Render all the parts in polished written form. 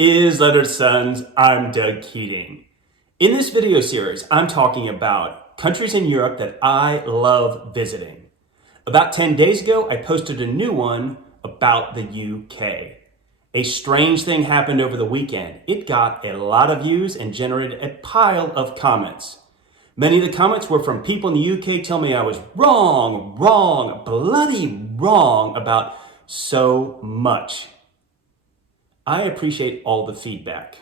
is Lettered Sons. I'm Doug Keating. In this video series, I'm talking about countries in Europe that I love visiting. About 10 days ago, I posted a new one about the UK. A strange thing happened over the weekend. It got a lot of views and generated a pile of comments. Many of the comments were from people in the UK telling me I was wrong, bloody wrong about so much. I appreciate all the feedback.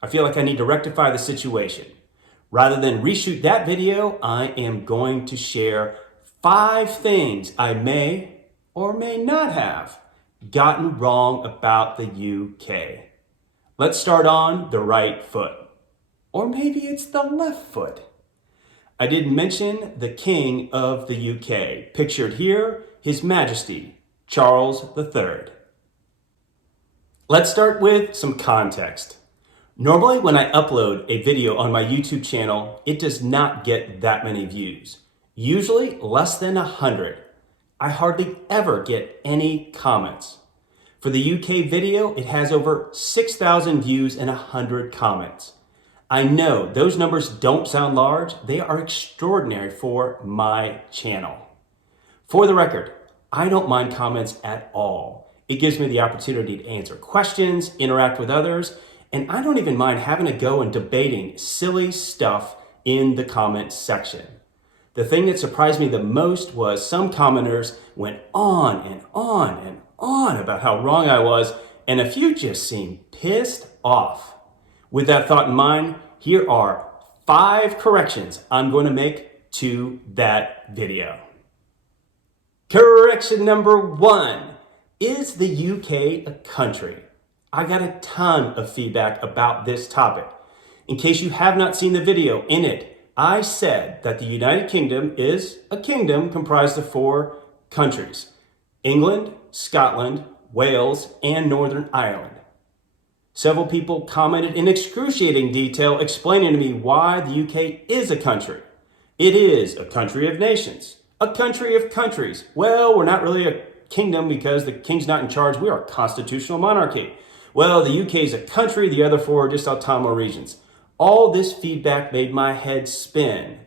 I feel like I need to rectify the situation. Rather than reshoot that video, I am going to share 5 things I may or may not have gotten wrong about the UK. Let's start on the right foot. Or maybe it's the left foot. I didn't mention the King of the UK. Pictured here, His Majesty, Charles III. Let's start with some context. Normally, when I upload a video on my YouTube channel, it does not get that many views. Usually less than 100. I hardly ever get any comments. For the UK video, it has over 6,000 views and 100 comments. I know those numbers don't sound large. They are extraordinary for my channel. For the record, I don't mind comments at all. It gives me the opportunity to answer questions, interact with others, and I don't even mind having a go and debating silly stuff in the comment section. The thing that surprised me the most was some commenters went on and on and on about how wrong I was, and a few just seemed pissed off. With that thought in mind, here are 5 corrections I'm going to make to that video. Correction number 1. Is the UK a country? I got a ton of feedback about this topic. In case you have not seen the video, in it, I said that the United Kingdom is a kingdom comprised of 4 countries: England, Scotland, Wales, and Northern Ireland. Several people commented in excruciating detail explaining to me why the UK is a country. It is a country of nations, a country of countries. Well, we're not really a kingdom because the king's not in charge. We are a constitutional monarchy. Well, the UK is a country, the other 4 are just autonomous regions. All this feedback made my head spin.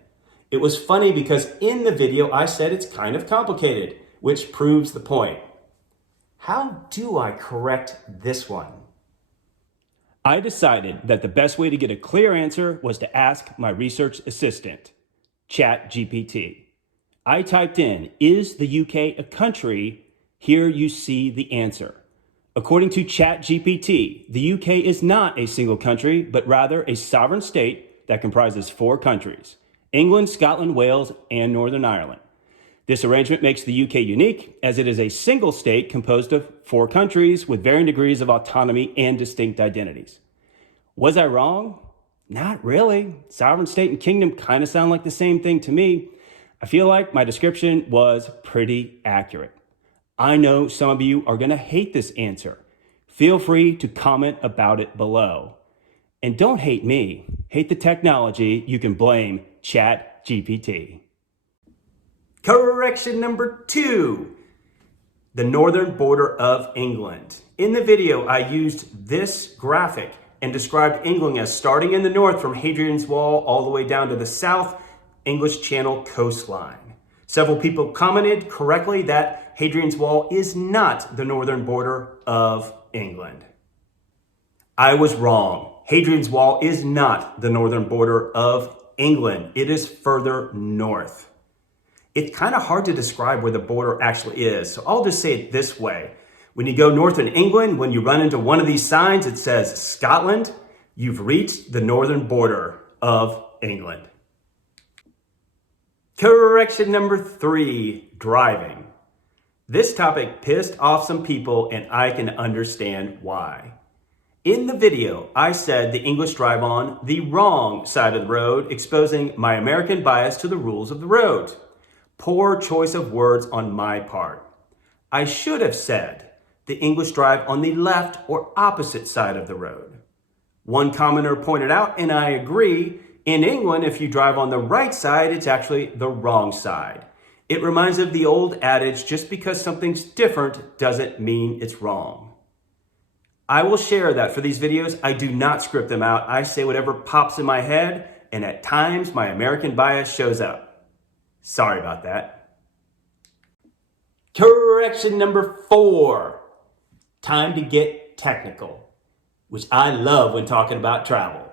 It was funny because in the video I said it's kind of complicated, which proves the point. How do I correct this one? I decided that the best way to get a clear answer was to ask my research assistant, ChatGPT. I typed in, "Is the UK a country?" Here you see the answer. According to ChatGPT, the UK is not a single country, but rather a sovereign state that comprises 4 countries: England, Scotland, Wales, and Northern Ireland. This arrangement makes the UK unique, as it is a single state composed of 4 countries with varying degrees of autonomy and distinct identities. Was I wrong? Not really. Sovereign state and kingdom kind of sound like the same thing to me. I feel like my description was pretty accurate. I know some of you are going to hate this answer. Feel free to comment about it below. And don't hate me. Hate the technology. You can blame ChatGPT. Correction number 2. The northern border of England. In the video, I used this graphic and described England as starting in the north from Hadrians Wall all the way down to the south English Channel coastline. Several people commented correctly that Hadrian's Wall is not the northern border of England. I was wrong. Hadrian's Wall is not the northern border of England. It is further north. It's kind of hard to describe where the border actually is, so I'll just say it this way. When you go north in England, when you run into one of these signs, it says Scotland, you've reached the northern border of England. Correction number 3, driving. This topic pissed off some people, and I can understand why. In the video, I said the English drive on the wrong side of the road, exposing my American bias to the rules of the road. Poor choice of words on my part. I should have said the English drive on the left or opposite side of the road. One commenter pointed out, and I agree, in England, if you drive on the right side, it's actually the wrong side. It reminds of the old adage, just because something's different doesn't mean it's wrong. I will share that for these videos, I do not script them out. I say whatever pops in my head, and at times my American bias shows up. Sorry about that. Correction number 4. Time to get technical, which I love when talking about travel.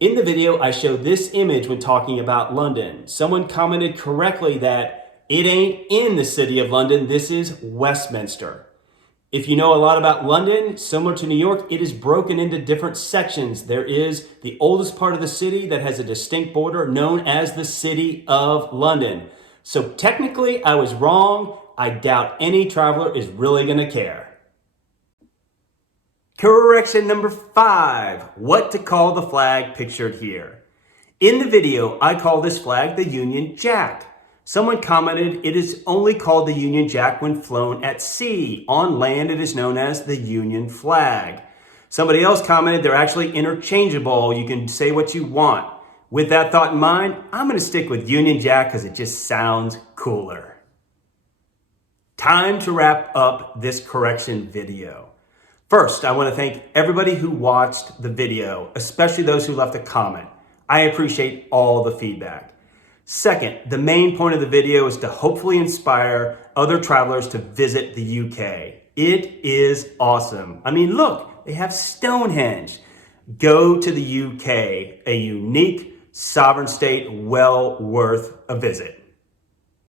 In the video, I showed this image when talking about London. Someone commented correctly that it ain't in the city of London, this is Westminster. If you know a lot about London, similar to New York, it is broken into different sections. There is the oldest part of the city that has a distinct border known as the City of London. So technically, I was wrong. I doubt any traveler is really going to care. Correction number 5, what to call the flag pictured here. In the video, I call this flag the Union Jack. Someone commented it is only called the Union Jack when flown at sea. On land, it is known as the Union flag. Somebody else commented they're actually interchangeable. You can say what you want. With that thought in mind, I'm going to stick with Union Jack because it just sounds cooler. Time to wrap up this correction video. First, I want to thank everybody who watched the video, especially those who left a comment. I appreciate all the feedback. Second, the main point of the video is to hopefully inspire other travelers to visit the UK. It is awesome. I mean, look, they have Stonehenge. Go to the UK, a unique sovereign state well worth a visit.